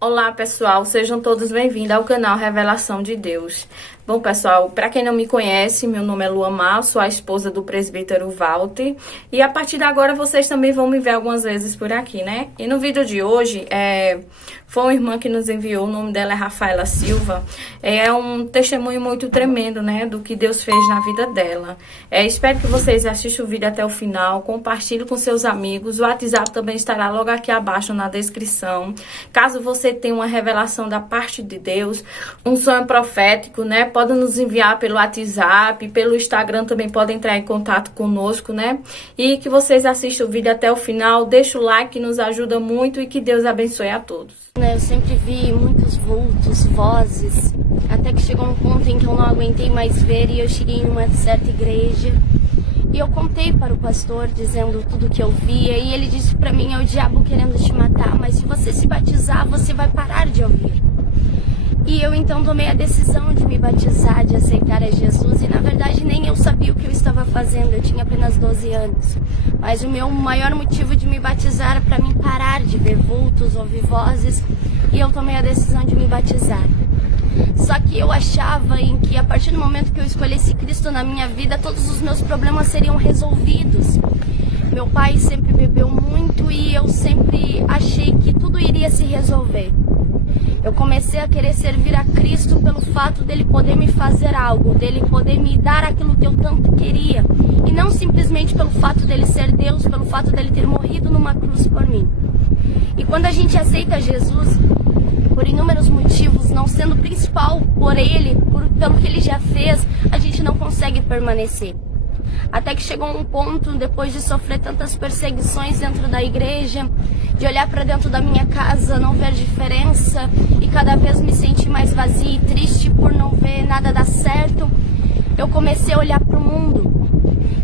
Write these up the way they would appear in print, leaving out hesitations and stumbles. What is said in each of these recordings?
Olá pessoal, sejam todos bem-vindos ao canal Revelação de Deus. Bom pessoal, para quem não me conhece, meu nome é Lua Mar, sou a esposa do presbítero Walter e a partir de agora vocês também vão me ver algumas vezes por aqui, né? E no vídeo de hoje, foi uma irmã que nos enviou, o nome dela é Rafaela Silva, é um testemunho muito tremendo, né, do que Deus fez na vida dela. Espero que vocês assistam o vídeo até o final, compartilhem com seus amigos, o WhatsApp também estará logo aqui abaixo na descrição. Caso você tenha uma revelação da parte de Deus, um sonho profético, né, pode nos enviar pelo WhatsApp, pelo Instagram também pode entrar em contato conosco, né? E que vocês assistam o vídeo até o final, deixa o like que nos ajuda muito e que Deus abençoe a todos. Eu sempre vi muitos vultos, vozes, até que chegou um ponto em que eu não aguentei mais ver e eu cheguei em uma certa igreja e eu contei para o pastor dizendo tudo o que eu via e ele disse para mim: é o diabo querendo te matar, mas se você se batizar você vai parar de ouvir. E eu então tomei a decisão de me batizar, de aceitar a Jesus. E na verdade nem eu sabia o que eu estava fazendo, eu tinha apenas 12 anos. Mas o meu maior motivo de me batizar era para mim parar de ver vultos, ouvir vozes. E eu tomei a decisão de me batizar. Só que eu achava em que a partir do momento que eu escolhesse Cristo na minha vida, todos os meus problemas seriam resolvidos. Meu pai sempre bebeu muito e eu sempre achei que tudo iria se resolver. Eu comecei a querer servir a Cristo pelo fato dele poder me fazer algo, dele poder me dar aquilo que eu tanto queria. E não simplesmente pelo fato dele ser Deus, pelo fato dele ter morrido numa cruz por mim. E quando a gente aceita Jesus, por inúmeros motivos, não sendo o principal por ele, pelo que ele já fez, a gente não consegue permanecer. Até que chegou um ponto, depois de sofrer tantas perseguições dentro da igreja, de olhar para dentro da minha casa, não ver diferença e cada vez me sentir mais vazia e triste por não ver nada dar certo, eu comecei a olhar para o mundo.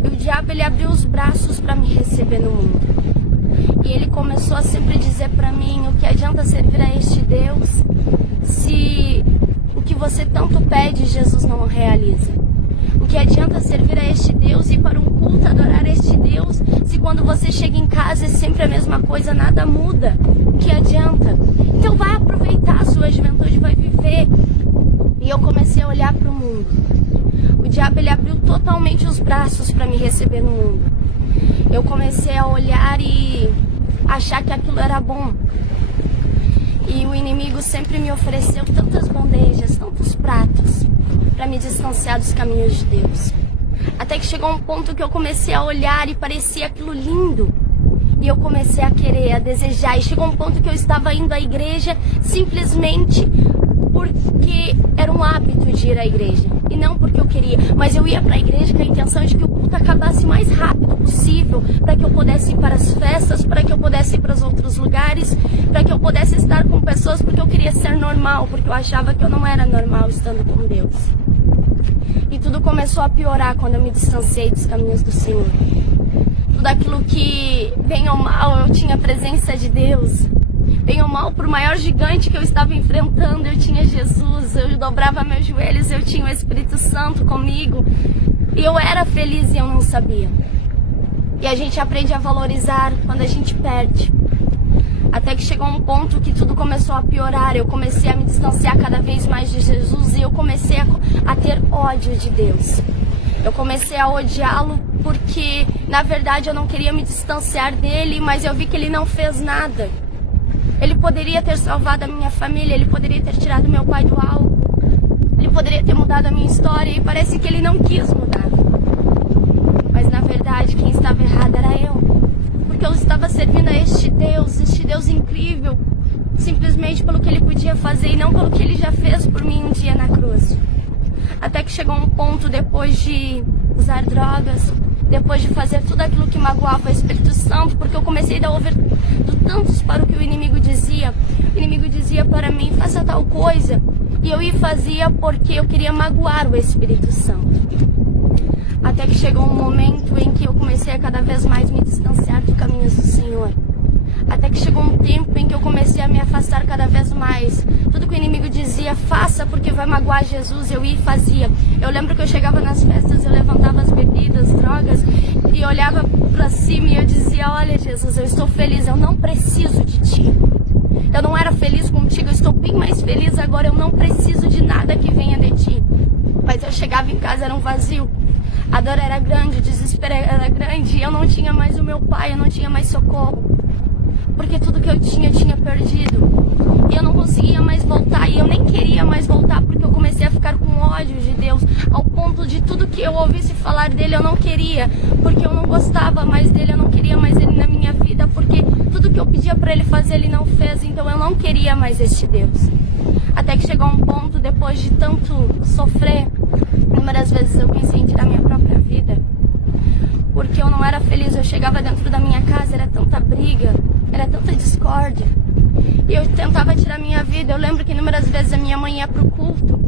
E o diabo, ele abriu os braços para me receber no mundo. E ele começou a sempre dizer para mim: o que adianta servir a este Deus se o que você tanto pede Jesus não realiza? O que adianta servir a este Deus e ir para um culto, adorar este Deus, se quando você chega em casa é sempre a mesma coisa, nada muda? O que adianta? Então vai aproveitar a sua juventude, vai viver. E eu comecei a olhar para o mundo. O diabo, ele abriu totalmente os braços para me receber no mundo. Eu comecei a olhar e achar que aquilo era bom. E o inimigo sempre me ofereceu tantas bandejas, tantos pratos, para me distanciar dos caminhos de Deus. Até que chegou um ponto que eu comecei a olhar e parecia aquilo lindo. E eu comecei a querer, a desejar. E chegou um ponto que eu estava indo à igreja simplesmente porque era um hábito de ir à igreja. E não porque eu queria. Mas eu ia para a igreja com a intenção de que o culto acabasse o mais rápido possível, para que eu pudesse ir para as festas, para que eu pudesse ir para os outros lugares, para que eu pudesse estar com pessoas, porque eu queria ser normal, porque eu achava que eu não era normal estando com Deus. E tudo começou a piorar quando eu me distanciei dos caminhos do Senhor. Tudo aquilo que, bem ou mal, eu tinha a presença de Deus. Bem ou mal, por maior gigante que eu estava enfrentando, eu tinha Jesus, eu dobrava meus joelhos, eu tinha o Espírito Santo comigo. E eu era feliz e eu não sabia. E a gente aprende a valorizar quando a gente perde. Até que chegou um ponto que tudo começou a piorar. Eu comecei a me distanciar cada vez mais de Jesus e eu comecei a ter ódio de Deus. Eu comecei a odiá-lo porque, na verdade, eu não queria me distanciar dele, mas eu vi que ele não fez nada. Ele poderia ter salvado a minha família, ele poderia ter tirado meu pai do alvo, ele poderia ter mudado a minha história e parece que ele não quis mudar. Mas, na verdade, quem estava errado era eu. Porque eu estava servindo a este Deus incrível, simplesmente pelo que ele podia fazer e não pelo que ele já fez por mim um dia na cruz. Até que chegou um ponto, depois de usar drogas, depois de fazer tudo aquilo que magoava o Espírito Santo, porque eu comecei a dar ouvido tantos para o que o inimigo dizia. O inimigo dizia para mim: faça tal coisa, e eu ia e fazia porque eu queria magoar o Espírito Santo. Até que chegou um momento em que eu comecei a cada vez mais me distanciar dos caminhos do Senhor. Até que chegou um tempo em que eu comecei a me afastar cada vez mais. Tudo que o inimigo dizia: faça porque vai magoar Jesus, eu ia e fazia. Eu lembro que eu chegava nas festas, eu levantava as bebidas, drogas, e olhava para cima e eu dizia: olha Jesus, eu estou feliz, eu não preciso de ti. Eu não era feliz contigo, eu estou bem mais feliz agora, eu não preciso de nada que venha de ti. Mas eu chegava em casa, era um vazio. A dor era grande, o desespero era grande. E eu não tinha mais o meu pai, eu não tinha mais socorro. Porque tudo que eu tinha perdido. E eu não conseguia mais voltar. E eu nem queria mais voltar, porque eu comecei a ficar com ódio de Deus. Ao ponto de tudo que eu ouvisse falar dele, eu não queria. Porque eu não gostava mais dele, eu não queria mais ele na minha vida. Porque tudo que eu pedia pra ele fazer, ele não fez. Então eu não queria mais este Deus. Até que chegou um ponto, depois de tanto sofrer, inúmeras vezes eu pensei em tirar minha própria vida. Porque eu não era feliz, eu chegava dentro da minha casa, era tanta briga, era tanta discórdia. E eu tentava tirar minha vida. Eu lembro que inúmeras vezes a minha mãe ia pro culto.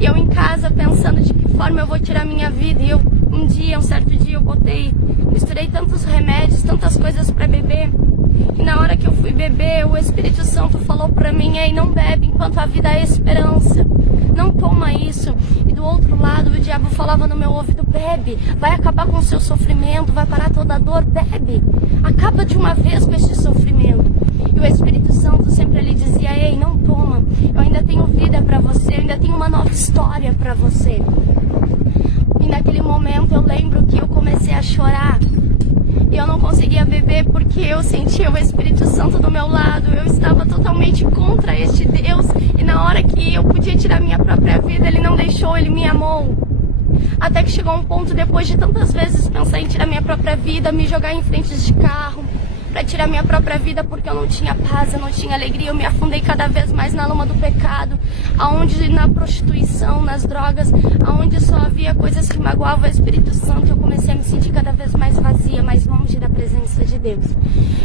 E eu em casa pensando de que forma eu vou tirar minha vida. E eu, um certo dia eu misturei tantos remédios, tantas coisas pra beber. E na hora que eu fui beber, o Espírito Santo falou pra mim: ei, não bebe enquanto a vida há esperança. Não toma isso. E do outro lado o diabo falava no meu ouvido: bebe, vai acabar com o seu sofrimento, vai parar toda a dor, bebe. Acaba de uma vez com este sofrimento. E o Espírito Santo sempre lhe dizia: ei, não toma, eu ainda tenho vida pra você, eu ainda tenho uma nova história pra você. E naquele momento eu lembro que eu comecei a chorar. E eu não conseguia beber porque eu sentia o Espírito Santo do meu lado. Eu estava totalmente contra este Deus. E na hora que eu podia tirar minha própria vida, Ele não deixou, Ele me amou. Até que chegou um ponto, depois de tantas vezes pensar em tirar minha própria vida, me jogar em frente de carro para tirar minha própria vida, porque eu não tinha paz, eu não tinha alegria. Eu me afundei cada vez mais na lama do pecado, aonde na prostituição, nas drogas, aonde só havia coisas que magoavam o Espírito Santo. Eu comecei a me sentir cada vez mais vazia, mais longe da presença de Deus.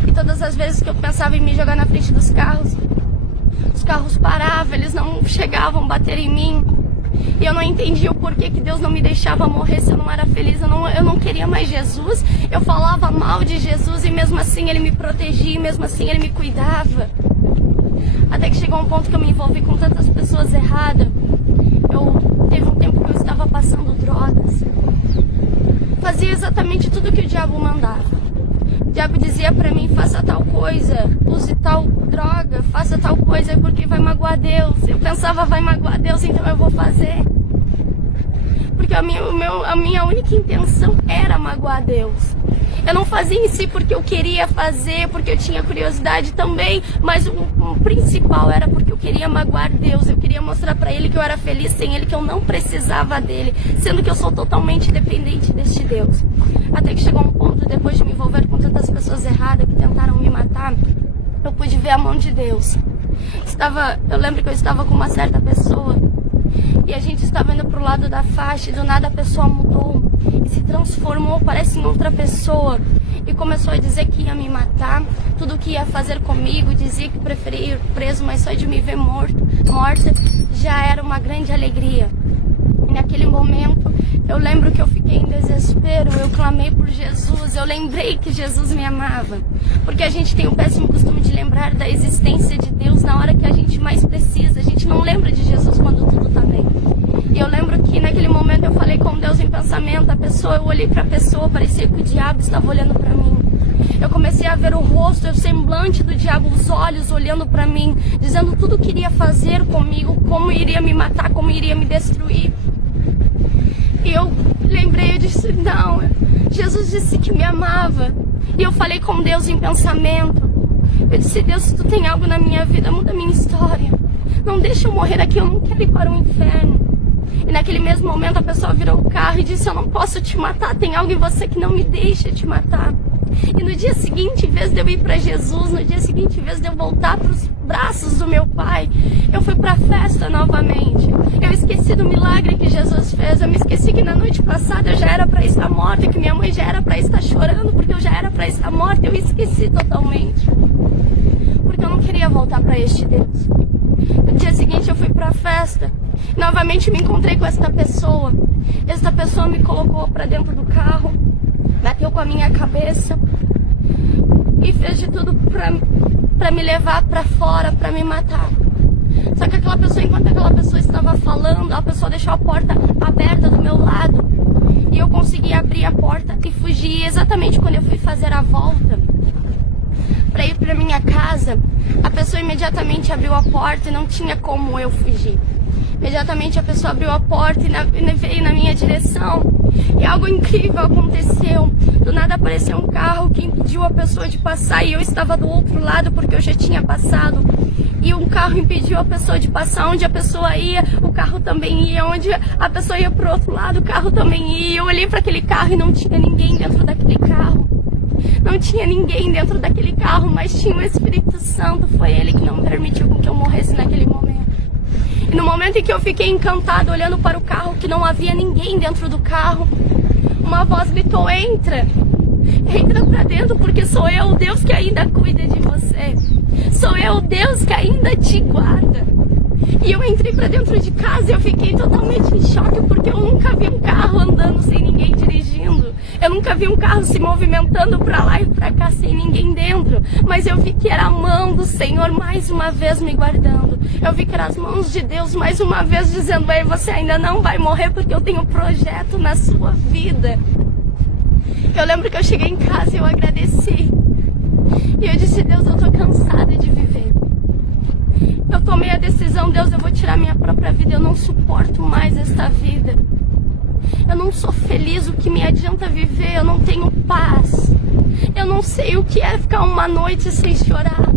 E todas as vezes que eu pensava em me jogar na frente dos carros, os carros paravam, eles não chegavam a bater em mim. E eu não entendia o porquê que Deus não me deixava morrer se eu não era feliz. Eu não queria mais Jesus. Eu falava mal de Jesus e mesmo assim Ele me protegia, e mesmo assim Ele me cuidava. Até que chegou um ponto que eu me envolvi com tantas pessoas erradas. Teve um tempo que eu estava passando drogas. Fazia exatamente tudo que o diabo mandava. O diabo dizia pra mim: faça tal coisa, use tal droga, faça tal coisa porque vai magoar Deus. Eu pensava: vai magoar Deus, então eu vou fazer. Porque a minha única intenção era magoar Deus. Eu não fazia em si porque eu queria fazer, porque eu tinha curiosidade também, mas o principal era porque eu queria magoar Deus. Eu queria mostrar pra Ele que eu era feliz sem Ele, que eu não precisava dEle, sendo que eu sou totalmente dependente deste Deus. Até que chegou um ponto, depois de me envolver com tantas pessoas erradas que tentaram me matar, eu pude ver a mão de Deus. Eu lembro que eu estava com uma certa pessoa e a gente estava indo pro lado da faixa e do nada a pessoa mudou e se transformou, parece em outra pessoa, e começou a dizer que ia me matar, tudo que ia fazer comigo, dizia que preferia ir preso, mas só de me ver morta já era uma grande alegria. E naquele momento eu lembro que eu fiquei em desespero, eu clamei por Jesus, eu lembrei que Jesus me amava, porque a gente tem o péssimo costume de lembrar da existência de Deus na hora que a gente mais precisa. A gente não lembra de Jesus quando tudo tá bem. E eu lembro que naquele momento eu falei com Deus em pensamento, eu olhei pra pessoa, parecia que o diabo estava olhando pra mim. Eu comecei a ver o rosto, o semblante do diabo, os olhos olhando pra mim, dizendo tudo o que iria fazer comigo, como iria me matar, como iria me destruir. E eu lembrei, eu disse: não, Jesus disse que me amava. E eu falei com Deus em pensamento. Eu disse: Deus, se tu tem algo na minha vida, muda a minha história. Não deixa eu morrer aqui, eu não quero ir para o inferno. E naquele mesmo momento a pessoa virou o carro e disse: eu não posso te matar, tem algo em você que não me deixa te matar. E no dia seguinte, em vez de eu ir para Jesus, no dia seguinte, em vez de eu voltar para os braços do meu pai, eu fui para a festa novamente. Eu esqueci do milagre que Jesus fez. Eu me esqueci que na noite passada eu já era para estar morta, que minha mãe já era para estar chorando, porque eu já era para estar morta. Eu esqueci totalmente, porque eu não queria voltar para este Deus. No dia seguinte eu fui para a festa. Novamente me encontrei com esta pessoa. Esta pessoa me colocou para dentro do carro, bateu com a minha cabeça e fez de tudo pra me levar pra fora, pra me matar. Só que enquanto aquela pessoa estava falando, a pessoa deixou a porta aberta do meu lado e eu consegui abrir a porta e fugir. E exatamente quando eu fui fazer a volta, para ir para minha casa, a pessoa imediatamente abriu a porta e não tinha como eu fugir. Imediatamente a pessoa abriu a porta e veio na minha direção. E algo incrível aconteceu. Do nada apareceu um carro que impediu a pessoa de passar e eu estava do outro lado porque eu já tinha passado. E um carro impediu a pessoa de passar. Onde a pessoa ia, o carro também ia. Onde a pessoa ia pro outro lado, o carro também ia. Eu olhei para aquele carro e não tinha ninguém dentro daquele carro. Não tinha ninguém dentro daquele carro, mas tinha o Espírito Santo. Foi ele que não permitiu que eu morresse naquele momento. E no momento em que eu fiquei encantada olhando para o carro, que não havia ninguém dentro do carro, uma voz gritou: entra pra dentro, porque sou eu o Deus que ainda cuida de você, sou eu o Deus que ainda te guarda. E eu entrei pra dentro de casa e eu fiquei totalmente em choque, porque eu nunca vi um carro andando sem ninguém dirigindo. Eu nunca vi um carro se movimentando pra lá e pra cá sem ninguém dentro. Mas eu vi que era a mão do Senhor mais uma vez me guardando. Eu vi que eram as mãos de Deus mais uma vez dizendo: ei, você ainda não vai morrer porque eu tenho um projeto na sua vida. Eu lembro que eu cheguei em casa e eu agradeci. E eu disse: Deus, eu tô cansada de viver. Eu tomei a decisão: Deus, eu vou tirar minha própria vida. Eu não suporto mais esta vida. Eu não sou feliz. O que me adianta viver? Eu não tenho paz. Eu não sei o que é ficar uma noite sem chorar.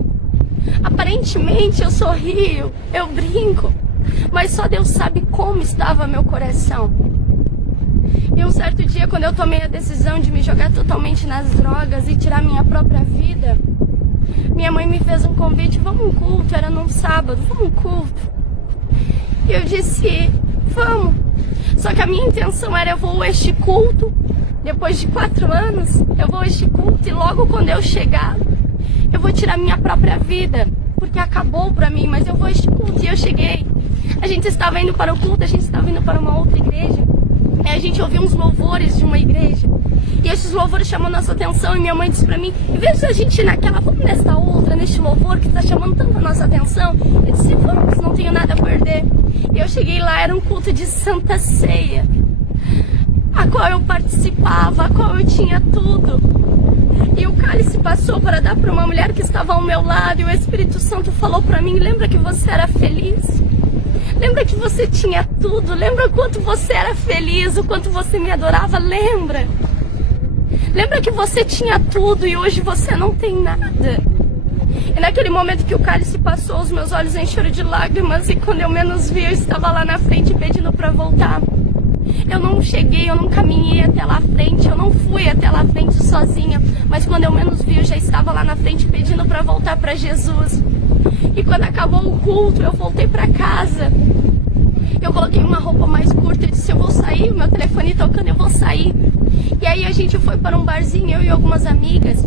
Aparentemente eu sorrio, eu brinco, mas só Deus sabe como estava meu coração. E um certo dia, quando eu tomei a decisão de me jogar totalmente nas drogas e tirar minha própria vida, minha mãe me fez um convite: vamos um culto, era num sábado, vamos um culto. E eu disse: vamos. Só que a minha intenção era: eu vou a este culto, depois de 4 anos, eu vou a este culto e logo quando eu chegar, eu vou tirar minha própria vida, porque acabou pra mim, mas eu vou a este culto. E eu cheguei, a gente estava indo para o culto, a gente estava indo para uma outra igreja. Aí a gente ouviu uns louvores de uma igreja. E esses louvores chamam nossa atenção. E minha mãe disse pra mim: em vez de a gente ir naquela, vamos nesta outra, neste louvor que tá chamando tanto a nossa atenção. Eu disse: vamos, não tenho nada a perder. E eu cheguei lá, era um culto de Santa Ceia, a qual eu participava, a qual eu tinha tudo. E o cálice passou para dar para uma mulher que estava ao meu lado. E o Espírito Santo falou pra mim: lembra que você era feliz? Lembra que você tinha tudo? Lembra o quanto você era feliz, o quanto você me adorava? Lembra? Lembra que você tinha tudo e hoje você não tem nada? E naquele momento que o cálice passou, os meus olhos encheram de lágrimas. E quando eu menos vi, eu estava lá na frente pedindo para voltar. Eu não cheguei, eu não caminhei até lá à frente, eu não fui até lá à frente sozinha. Mas quando eu menos vi, eu já estava lá na frente pedindo para voltar para Jesus. E quando acabou o culto, eu voltei para casa. Eu coloquei uma roupa mais curta e disse: eu vou sair, o meu telefone tocando, eu vou sair. E aí a gente foi para um barzinho, eu e algumas amigas.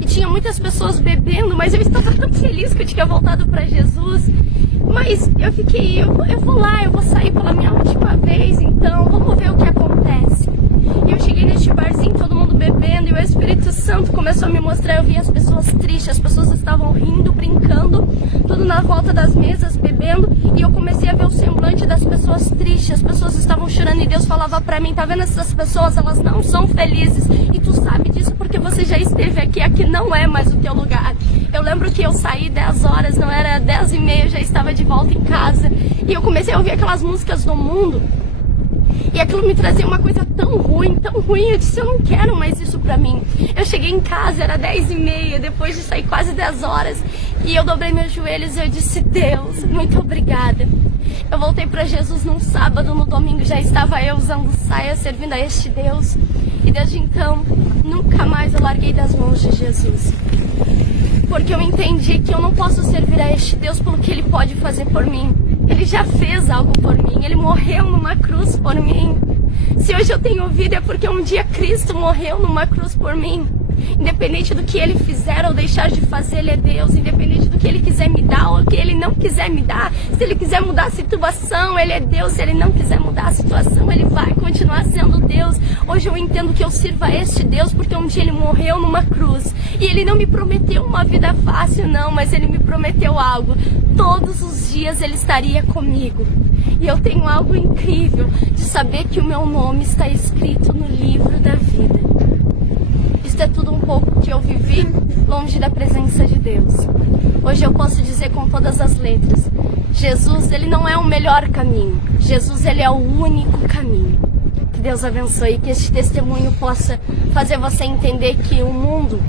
E tinha muitas pessoas bebendo, mas eu estava tão feliz que eu tinha voltado para Jesus. Mas eu fiquei, eu vou lá, eu vou sair pela minha última vez, então vamos ver o que acontece. E eu cheguei neste barzinho, todo mundo bebendo, e o Espírito Santo começou a me mostrar. Eu vi as pessoas tristes, as pessoas estavam rindo, brincando, tudo na volta das mesas, bebendo. E eu comecei a ver o semblante das pessoas tristes, as pessoas estavam chorando. E Deus falava pra mim: tá vendo essas pessoas? Elas não são felizes. E tu sabe disso porque você já esteve aqui, aqui não é mais o teu lugar. Eu lembro que eu saí 10 horas, não era 10h30, eu já estava de volta em casa. E eu comecei a ouvir aquelas músicas do mundo. E aquilo me trazia uma coisa tão ruim, tão ruim. Eu disse: eu não quero mais isso pra mim. Eu cheguei em casa, era 10h30, depois de sair quase 10 horas. E eu dobrei meus joelhos e eu disse: Deus, muito obrigada. Eu voltei pra Jesus num sábado, no domingo já estava eu usando saia, servindo a este Deus. E desde então, nunca mais eu larguei das mãos de Jesus. Porque eu entendi que eu não posso servir a este Deus pelo que Ele pode fazer por mim. Ele já fez algo por mim, Ele morreu numa cruz por mim. Se hoje eu tenho vida é porque um dia Cristo morreu numa cruz por mim. Independente do que Ele fizer ou deixar de fazer, Ele é Deus. Independente do que Ele quiser me dar ou que Ele não quiser me dar. Se Ele quiser mudar a situação, Ele é Deus. Se Ele não quiser mudar a situação, Ele vai continuar sendo Deus. Hoje eu entendo que eu sirvo a este Deus porque um dia Ele morreu numa cruz. E Ele não me prometeu uma vida fácil, não, mas Ele me prometeu algo. Todos os dias Ele estaria comigo. E eu tenho algo incrível de saber que o meu nome está escrito no livro da vida. Isso é tudo um pouco que eu vivi longe da presença de Deus. Hoje eu posso dizer com todas as letras, Jesus, ele não é o melhor caminho. Jesus, ele é o único caminho. Que Deus abençoe, que este testemunho possa fazer você entender que o mundo,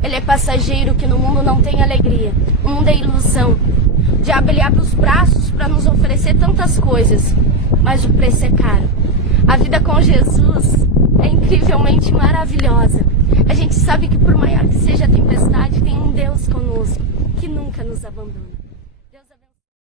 ele é passageiro, que no mundo não tem alegria. O mundo é ilusão. O diabo, ele abre os braços para nos oferecer tantas coisas, mas o preço é caro. A vida com Jesus é incrivelmente maravilhosa. A gente sabe que por maior que seja a tempestade, tem um Deus conosco, que nunca nos abandona.